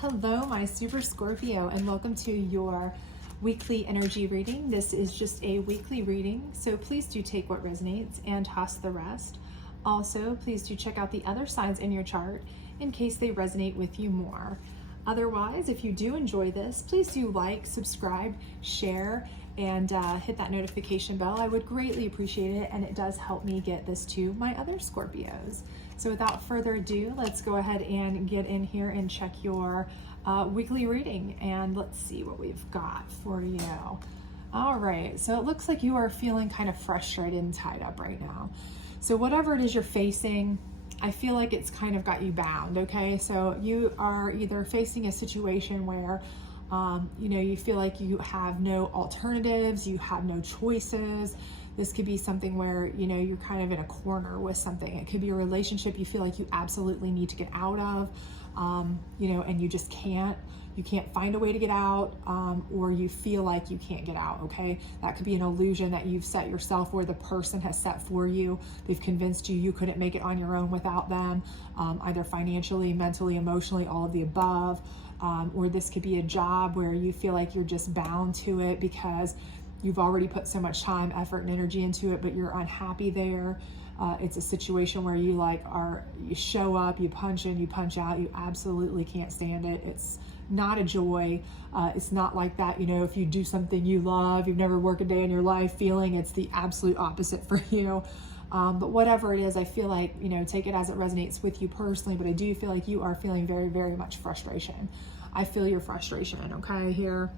Hello, my Super Scorpio, and welcome to your weekly energy reading. This is just a weekly reading, so please do take what resonates and toss the rest. Also, please do check out the other signs in your chart in case they resonate with you more. Otherwise, if you do enjoy this, please do like, subscribe, share, and hit that notification bell. I would greatly appreciate it, and it does help me get this to my other Scorpios. So without further ado, let's go ahead and get in here and check your weekly reading, and let's see what we've got for you. All right, so it looks like you are feeling kind of frustrated and tied up right now. So whatever it is you're facing, I feel like it's kind of got you bound, okay? So you are either facing a situation where you feel like you have no alternatives, you have no choices. This could be something where, you're kind of in a corner with something. It could be a relationship you feel like you absolutely need to get out of, and you just can't. You can't find a way to get out, or you feel like you can't get out, okay? That could be an illusion that you've set yourself where the person has set for you. They've convinced you couldn't make it on your own without them, either financially, mentally, emotionally, all of the above. Or this could be a job where you feel like you're just bound to it because you've already put so much time, effort, and energy into it, but you're unhappy there. It's a situation where you show up, you punch in, you punch out, you absolutely can't stand it. It's not a joy. It's not like that, if you do something you love, you've never worked a day in your life feeling it's the absolute opposite for you. But whatever it is, I feel like, take it as it resonates with you personally, but I do feel like you are feeling very, very much frustration. I feel your frustration, okay, here,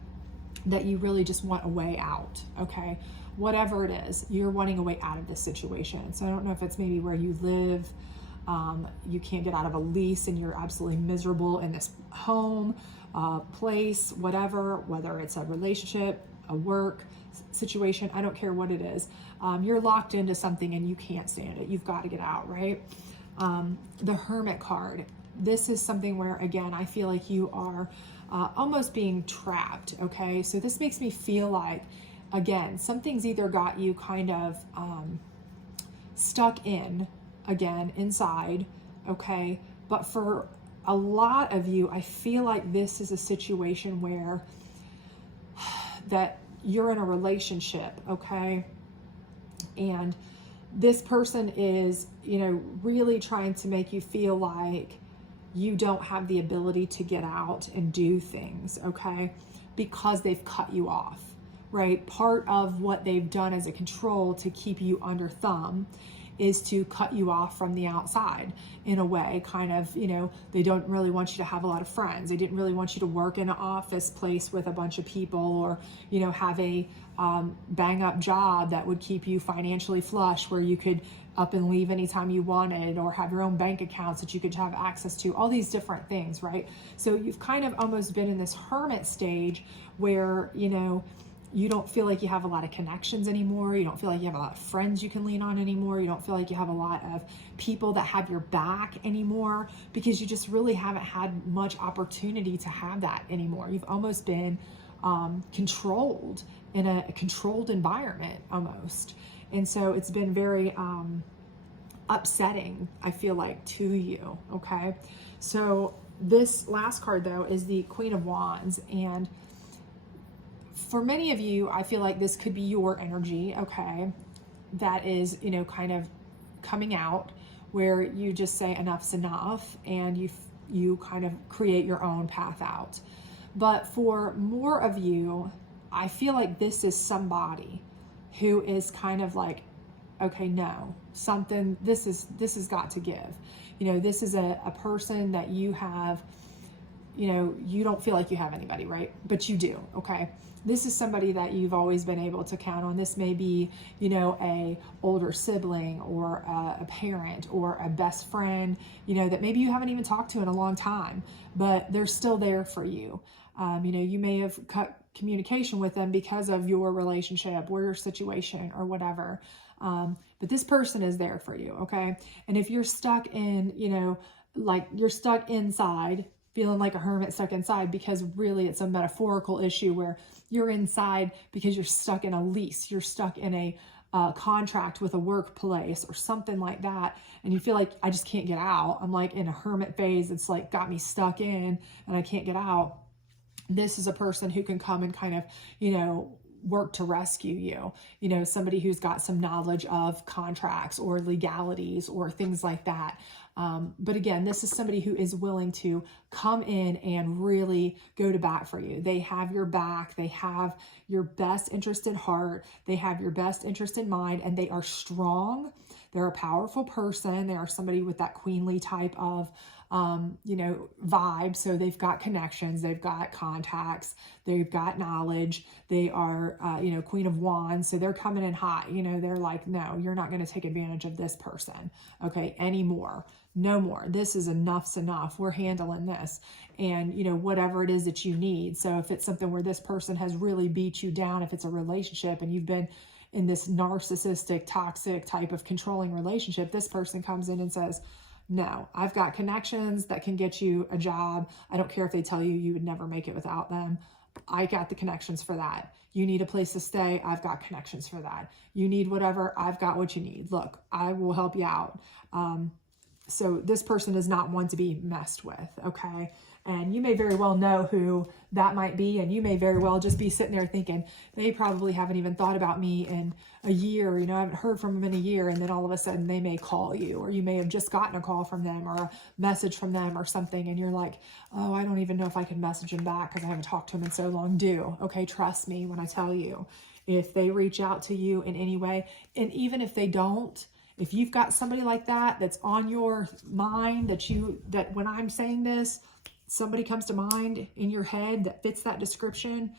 that you really just want a way out, okay? Whatever it is, you're wanting a way out of this situation. So I don't know if it's maybe where you live, you can't get out of a lease and you're absolutely miserable in this home, place, whatever, whether it's a relationship, a work situation, I don't care what it is. You're locked into something and you can't stand it. You've got to get out, right? The Hermit card. This is something where, again, I feel like you are almost being trapped, okay? So this makes me feel like, again, something's either got you kind of stuck in, again, inside, okay? But for a lot of you, I feel like this is a situation where that you're in a relationship, okay? And this person is, really trying to make you feel like you don't have the ability to get out and do things, okay? Because they've cut you off, right? Part of what they've done as a control to keep you under thumb is to cut you off from the outside in a way, kind of, they don't really want you to have a lot of friends. They didn't really want you to work in an office place with a bunch of people, or, have a bang up job that would keep you financially flush where you could up and leave anytime you wanted, or have your own bank accounts that you could have access to, all these different things, right? So you've kind of almost been in this hermit stage where, you don't feel like you have a lot of connections anymore. You don't feel like you have a lot of friends you can lean on anymore. You don't feel like you have a lot of people that have your back anymore, because you just really haven't had much opportunity to have that anymore. You've almost been controlled in a controlled environment almost. And so it's been very upsetting, I feel like, to you, okay? So this last card, though, is the Queen of Wands. And for many of you, I feel like this could be your energy, okay, that is, kind of coming out, where you just say enough's enough, and you kind of create your own path out. But for more of you, I feel like this is somebody who is kind of like, okay, no, this has got to give. This is a person that you have, you don't feel like you have anybody, right? But you do, okay? This is somebody that you've always been able to count on. This may be, a older sibling, or a parent, or a best friend, that maybe you haven't even talked to in a long time, but they're still there for you. You may have cut communication with them because of your relationship or your situation or whatever. But this person is there for you, okay? And if you're stuck in, like you're stuck inside, feeling like a hermit stuck inside, because really it's a metaphorical issue where you're inside because you're stuck in a lease, you're stuck in a contract with a workplace or something like that, and you feel like I just can't get out. I'm like in a hermit phase. It's like got me stuck in and I can't get out. This is a person who can come and kind of, work to rescue you, somebody who's got some knowledge of contracts or legalities or things like that. But again, this is somebody who is willing to come in and really go to bat for you. They have your back. They have your best interest in heart. They have your best interest in mind, and they are strong. They're a powerful person. They are somebody with that queenly type of vibe. So they've got connections, they've got contacts, they've got knowledge. They are, Queen of Wands. So they're coming in hot. They're like, no, you're not going to take advantage of this person. Okay. Anymore. No more. This is enough's enough. We're handling this. And, whatever it is that you need. So if it's something where this person has really beat you down, if it's a relationship and you've been in this narcissistic, toxic type of controlling relationship, this person comes in and says, no, I've got connections that can get you a job. I don't care if they tell you you would never make it without them. I got the connections for that. You need a place to stay. I've got connections for that. You need whatever. I've got what you need. Look, I will help you out. So this person is not one to be messed with. Okay. And you may very well know who that might be. And you may very well just be sitting there thinking, they probably haven't even thought about me in a year. I haven't heard from them in a year. And then all of a sudden they may call you, or you may have just gotten a call from them or a message from them or something. And you're like, oh, I don't even know if I can message them back because I haven't talked to them in so long. Do. Okay. Trust me when I tell you, if they reach out to you in any way, and even if they don't, if you've got somebody like that, that's on your mind, that when I'm saying this, somebody comes to mind in your head that fits that description.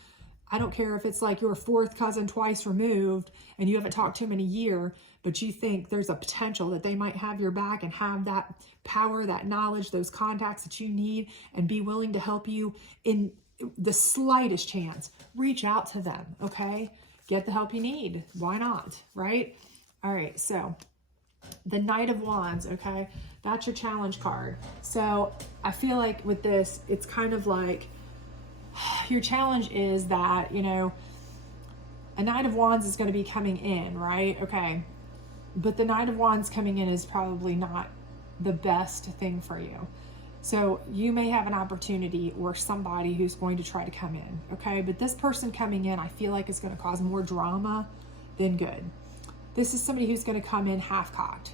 I don't care if it's like your fourth cousin twice removed and you haven't talked to him in a year, but you think there's a potential that they might have your back and have that power, that knowledge, those contacts that you need, and be willing to help you in the slightest chance. Reach out to them, okay? Get the help you need. Why not, right? All right, so the Knight of Wands, okay? That's your challenge card. So I feel like with this, it's kind of like your challenge is that, a Knight of Wands is going to be coming in, right? Okay. But the Knight of Wands coming in is probably not the best thing for you. So you may have an opportunity or somebody who's going to try to come in, okay? But this person coming in, I feel like is going to cause more drama than good. This is somebody who's going to come in half-cocked.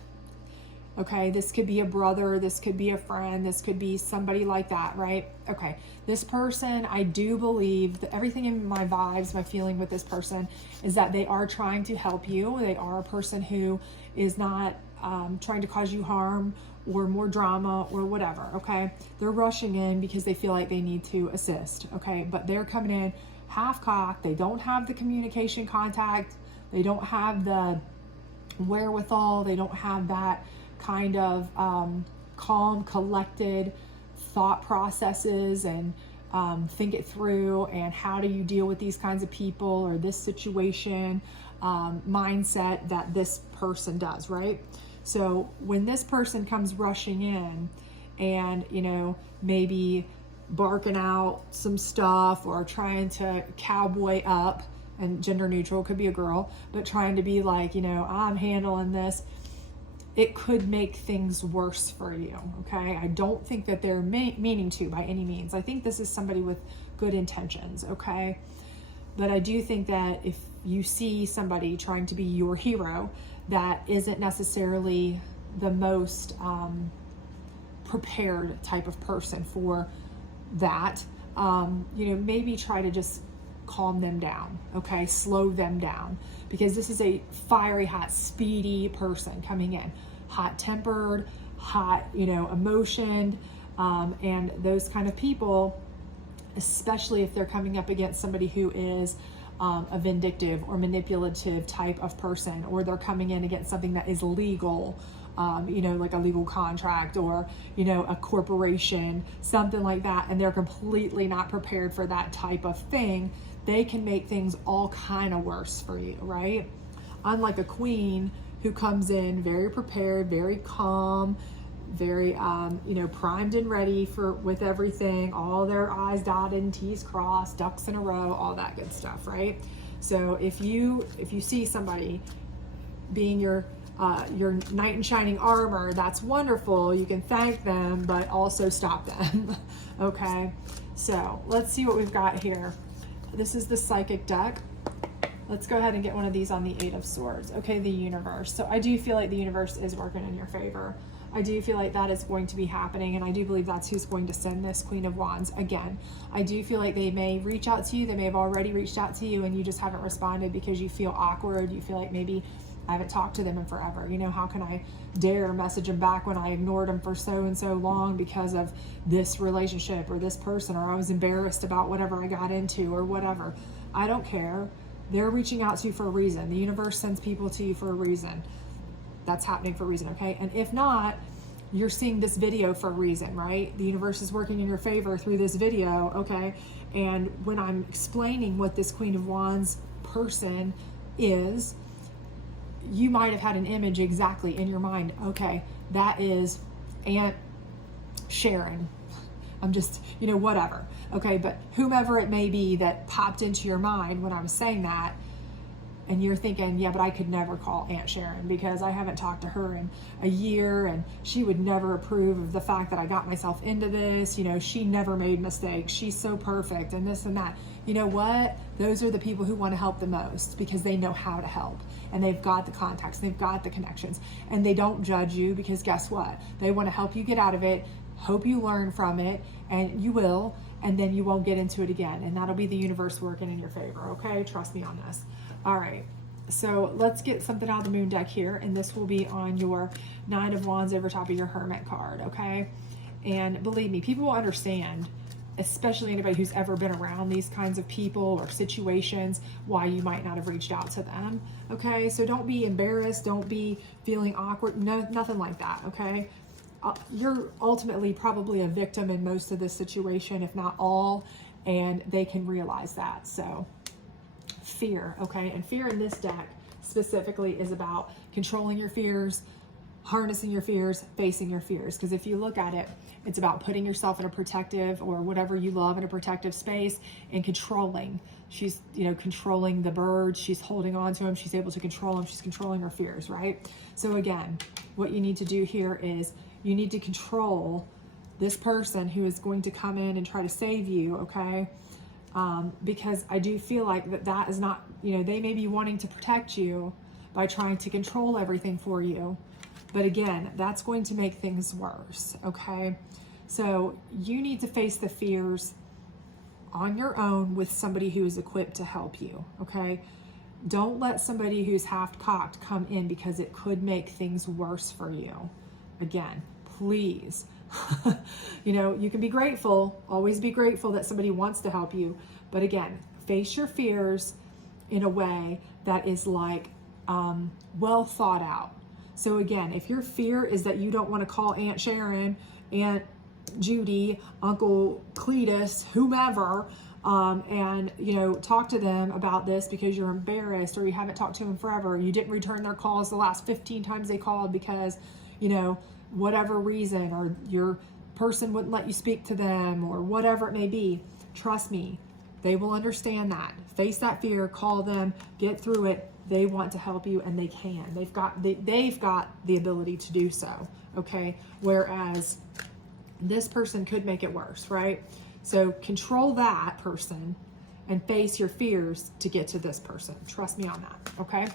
Okay, this could be a brother, this could be a friend, this could be somebody like that, right? Okay, this person, I do believe that everything in my vibes, my feeling with this person is that they are trying to help you. They are a person who is not trying to cause you harm or more drama or whatever, okay? They're rushing in because they feel like they need to assist, okay? But they're coming in half-cocked. They don't have the communication contact. They don't have the wherewithal. They don't have that kind of calm, collected thought processes and think it through, and how do you deal with these kinds of people or this situation mindset that this person does, right? So when this person comes rushing in and, maybe barking out some stuff or trying to cowboy up, and gender neutral, could be a girl, but trying to be like, I'm handling this, it could make things worse for you, okay? I don't think that they're meaning to by any means. I think this is somebody with good intentions, okay? But I do think that if you see somebody trying to be your hero that isn't necessarily the most prepared type of person for that, maybe try to just calm them down, okay? Slow them down, because this is a fiery, hot, speedy person coming in. Hot-tempered, hot, emotioned, and those kind of people, especially if they're coming up against somebody who is a vindictive or manipulative type of person, or they're coming in against something that is legal, like a legal contract or, a corporation, something like that, and they're completely not prepared for that type of thing, they can make things all kind of worse for you, right? Unlike a queen who comes in very prepared, very calm, very, primed and ready with everything, all their I's dotted and T's crossed, ducks in a row, all that good stuff, right? So if you see somebody being your knight in shining armor. That's wonderful. You can thank them, but also stop them. Okay, so let's see what we've got here. This is the psychic deck. Let's go ahead and get one of these on the Eight of Swords. Okay, the universe. So I do feel like the universe is working in your favor. I do feel like that is going to be happening, and I do believe that's who's going to send this Queen of Wands. Again, I do feel like they may reach out to you. They may have already reached out to you, and you just haven't responded because you feel awkward. You feel like maybe I haven't talked to them in forever. You know, how can I dare message them back when I ignored them for so and so long because of this relationship or this person, or I was embarrassed about whatever I got into or whatever. I don't care. They're reaching out to you for a reason. The universe sends people to you for a reason. That's happening for a reason, okay? And if not, you're seeing this video for a reason, right? The universe is working in your favor through this video, okay? And when I'm explaining what this Queen of Wands person is, you might have had an image exactly in your mind. Okay, that is Aunt Sharon. I'm just, you know, whatever. Okay, but whomever it may be that popped into your mind when I was saying that, and you're thinking, yeah, but I could never call Aunt Sharon because I haven't talked to her in a year, and she would never approve of the fact that I got myself into this. You know, she never made mistakes. She's so perfect, and this and that. You know what? Those are the people who want to help the most because they know how to help, and they've got the contacts, they've got the connections, and they don't judge you because guess what? They want to help you get out of it, hope you learn from it, and you will, and then you won't get into it again, and that'll be the universe working in your favor, okay? Trust me on this. All right, so let's get something out of the moon deck here, and this will be on your Nine of Wands over top of your Hermit card, okay? And believe me, people will understand, especially anybody who's ever been around these kinds of people or situations, why you might not have reached out to them, okay? So don't be embarrassed, don't be feeling awkward, no, nothing like that, okay? You're ultimately probably a victim in most of this situation, if not all, and they can realize that. So fear, okay? And fear in this deck specifically is about controlling your fears, harnessing your fears, facing your fears. Because if you look at it, it's about putting yourself in a protective, or whatever you love, in a protective space, and controlling. She's, you know, controlling the bird. She's holding on to him. She's able to control him. She's controlling her fears, right? So again, what you need to do here is you need to control this person who is going to come in and try to save you, okay? Because I do feel like that is not, you know, they may be wanting to protect you by trying to control everything for you. But again, that's going to make things worse, okay? So you need to face the fears on your own with somebody who is equipped to help you, okay? Don't let somebody who's half-cocked come in because it could make things worse for you. Again, please. You know, you can be grateful, always be grateful that somebody wants to help you. But again, face your fears in a way that is like well thought out. So again, if your fear is that you don't want to call Aunt Sharon, Aunt Judy, Uncle Cletus, whomever, and, you know, talk to them about this because you're embarrassed, or you haven't talked to them forever, you didn't return their calls the last 15 times they called because, you know, whatever reason, or your person wouldn't let you speak to them, or whatever it may be, trust me, they will understand that. Face that fear, call them, get through it. They want to help you, and they can. They've got the ability to do so, okay? Whereas this person could make it worse, right? So control that person and face your fears to get to this person. Trust me on that, okay?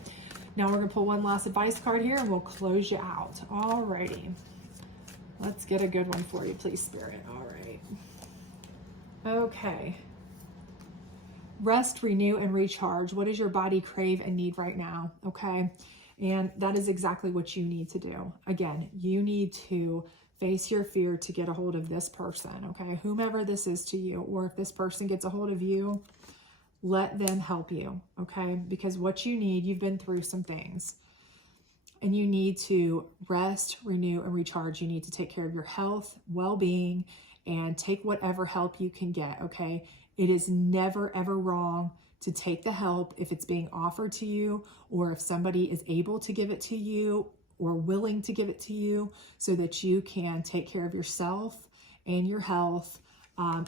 Now we're gonna pull one last advice card here, and we'll close you out. Alrighty. Let's get a good one for you, please, Spirit. All right. Okay. Rest, renew, and recharge. What does your body crave and need right now? Okay. And that is exactly what you need to do. Again, you need to face your fear to get a hold of this person, okay? Whomever this is to you, or if this person gets a hold of you, let them help you, okay? Because what you need, you've been through some things, and you need to rest, renew, and recharge. You need to take care of your health, well-being, and take whatever help you can get, okay? It is never, ever wrong to take the help if it's being offered to you, or if somebody is able to give it to you or willing to give it to you, so that you can take care of yourself and your health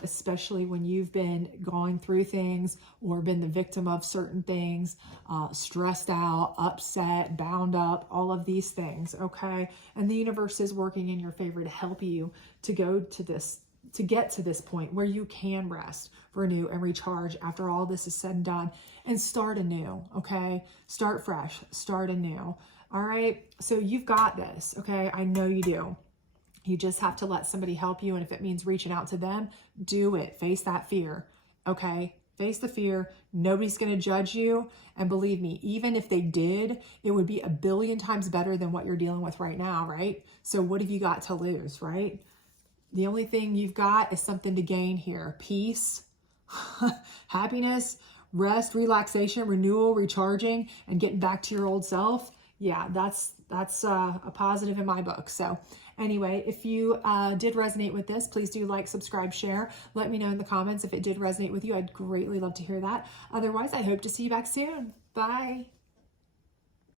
especially when you've been going through things or been the victim of certain things, stressed out, upset, bound up, all of these things, okay? And the universe is working in your favor to help you to go to this, to get to this point where you can rest, renew, and recharge after all this is said and done, and start anew, okay? Start fresh, start anew. All right, so you've got this, okay? I know you do. You just have to let somebody help you, and if it means reaching out to them, do it. Face that fear, okay? Face the fear. Nobody's going to judge you, and believe me, even if they did, it would be 1,000,000,000 times better than what you're dealing with right now, right? So what have you got to lose, right? The only thing you've got is something to gain here. Peace, happiness, rest, relaxation, renewal, recharging, and getting back to your old self. Yeah, that's a positive in my book. So anyway, if you did resonate with this, please do like, subscribe, share. Let me know in the comments if it did resonate with you. I'd greatly love to hear that. Otherwise, I hope to see you back soon. Bye.